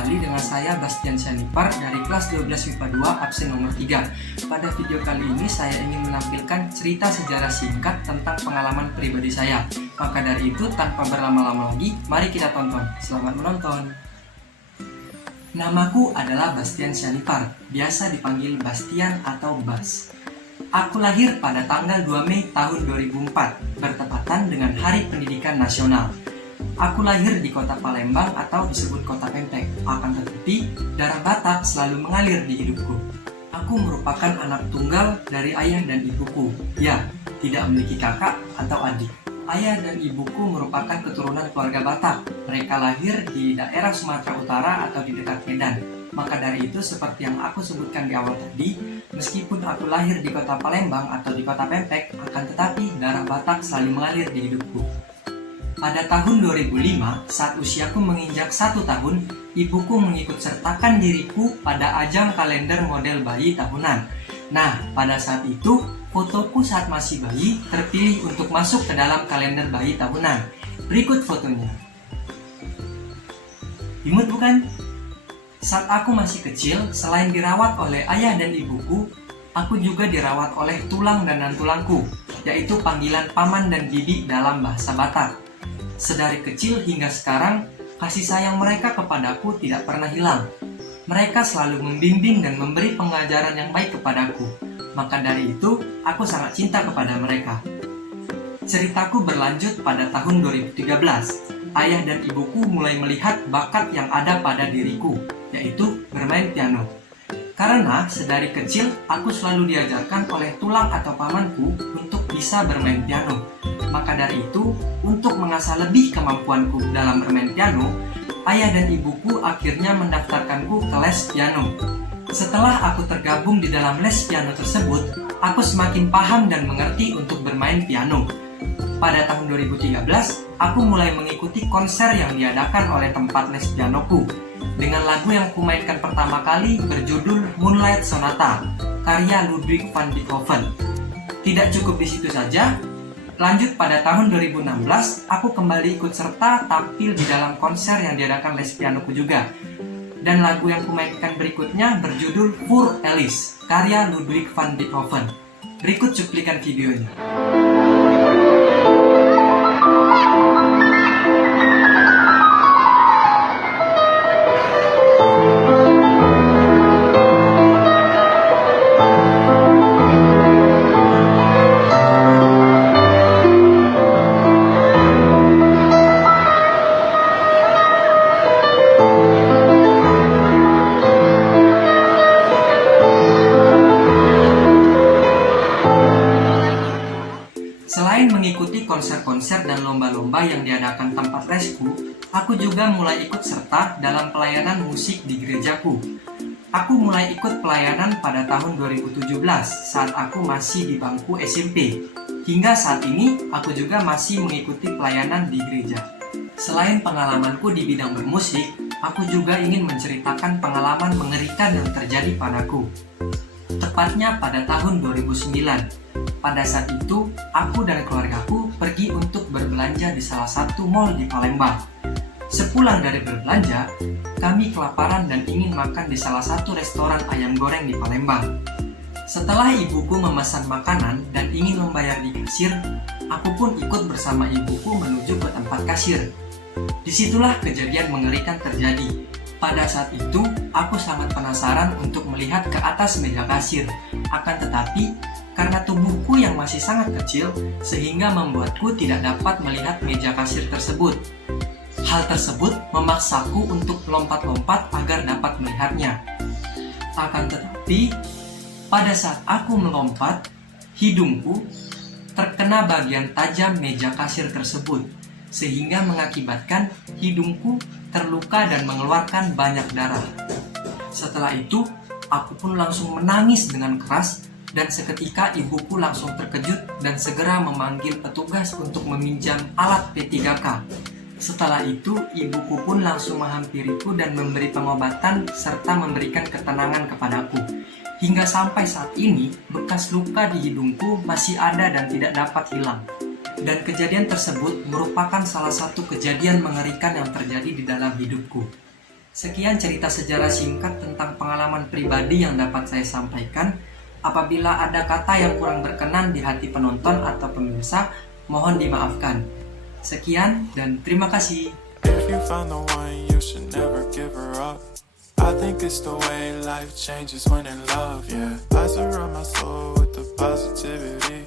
kembali dengan saya Bastian Syanipar dari kelas 12 MIPA 2 absen nomor 3. Pada video kali ini saya ingin menampilkan cerita sejarah singkat tentang pengalaman pribadi saya. Maka dari itu tanpa berlama-lama lagi, mari kita tonton. Selamat menonton. Namaku adalah Bastian Syanipar, biasa dipanggil Bastian atau Bas. Aku lahir pada tanggal 2 Mei tahun 2004, bertepatan dengan Hari Pendidikan Nasional. Aku lahir di kota Palembang atau disebut kota Pempek. Akan tetapi, darah Batak selalu mengalir di hidupku. Aku merupakan anak tunggal dari ayah dan ibuku. Ya, tidak memiliki kakak atau adik. Ayah dan ibuku merupakan keturunan keluarga Batak. Mereka lahir di daerah Sumatera Utara atau di dekat Medan. Maka dari itu, seperti yang aku sebutkan di awal tadi, meskipun aku lahir di kota Palembang atau di kota Pempek, akan tetapi darah Batak selalu mengalir di hidupku. Pada tahun 2005, saat usiaku menginjak 1 tahun, ibuku mengikut sertakan diriku pada ajang kalender model bayi tahunan. Nah, pada saat itu, fotoku saat masih bayi terpilih untuk masuk ke dalam kalender bayi tahunan. Berikut fotonya. Imut bukan? Saat aku masih kecil, selain dirawat oleh ayah dan ibuku, aku juga dirawat oleh tulang dan nantulangku, yaitu panggilan paman dan bibi dalam bahasa Batak. Sedari kecil hingga sekarang, kasih sayang mereka kepadaku tidak pernah hilang. Mereka selalu membimbing dan memberi pengajaran yang baik kepadaku. Maka dari itu, aku sangat cinta kepada mereka. Ceritaku berlanjut pada tahun 2013. Ayah dan ibuku mulai melihat bakat yang ada pada diriku, yaitu bermain piano. Karena sedari kecil, aku selalu diajarkan oleh tulang atau pamanku untuk bisa bermain piano. Maka dari itu, untuk mengasah lebih kemampuanku dalam bermain piano, ayah dan ibuku akhirnya mendaftarkanku ke les piano. Setelah aku tergabung di dalam les piano tersebut, aku semakin paham dan mengerti untuk bermain piano. Pada tahun 2013, aku mulai mengikuti konser yang diadakan oleh tempat les pianoku, dengan lagu yang kumainkan pertama kali berjudul Moonlight Sonata, karya Ludwig van Beethoven. Tidak cukup di situ saja, lanjut pada tahun 2016, aku kembali ikut serta tampil di dalam konser yang diadakan les pianoku juga. Dan lagu yang kumainkan berikutnya berjudul Für Alice, karya Ludwig van Beethoven. Berikut cuplikan videonya. Selain mengikuti konser-konser dan lomba-lomba yang diadakan tempat lesku, aku juga mulai ikut serta dalam pelayanan musik di gerejaku. Aku mulai ikut pelayanan pada tahun 2017 saat aku masih di bangku SMP. Hingga saat ini, aku juga masih mengikuti pelayanan di gereja. Selain pengalamanku di bidang bermusik, aku juga ingin menceritakan pengalaman mengerikan yang terjadi padaku. Tepatnya pada tahun 2009. Pada saat itu, aku dan keluargaku pergi untuk berbelanja di salah satu mal di Palembang. Sepulang dari berbelanja, kami kelaparan dan ingin makan di salah satu restoran ayam goreng di Palembang. Setelah ibuku memesan makanan dan ingin membayar di kasir, aku pun ikut bersama ibuku menuju ke tempat kasir. Disitulah kejadian mengerikan terjadi. Pada saat itu, aku sangat penasaran untuk melihat ke atas meja kasir. Akan tetapi, karena tubuhku yang masih sangat kecil, sehingga membuatku tidak dapat melihat meja kasir tersebut. Hal tersebut memaksaku untuk lompat-lompat agar dapat melihatnya. Akan tetapi, pada saat aku melompat, hidungku terkena bagian tajam meja kasir tersebut, sehingga mengakibatkan hidungku terluka dan mengeluarkan banyak darah. Setelah itu, aku pun langsung menangis dengan keras, dan seketika ibuku langsung terkejut dan segera memanggil petugas untuk meminjam alat P3K. Setelah itu, ibuku pun langsung menghampiriku dan memberi pengobatan serta memberikan ketenangan kepadaku. Hingga sampai saat ini, bekas luka di hidungku masih ada dan tidak dapat hilang. Dan kejadian tersebut merupakan salah satu kejadian mengerikan yang terjadi di dalam hidupku. Sekian cerita sejarah singkat tentang pengalaman pribadi yang dapat saya sampaikan. Apabila ada kata yang kurang berkenan di hati penonton atau pemirsa, mohon dimaafkan. Sekian dan terima kasih. If you found the one, you should never give her up. I think it's the way life changes when in love, yeah. I surround my soul with the positivity.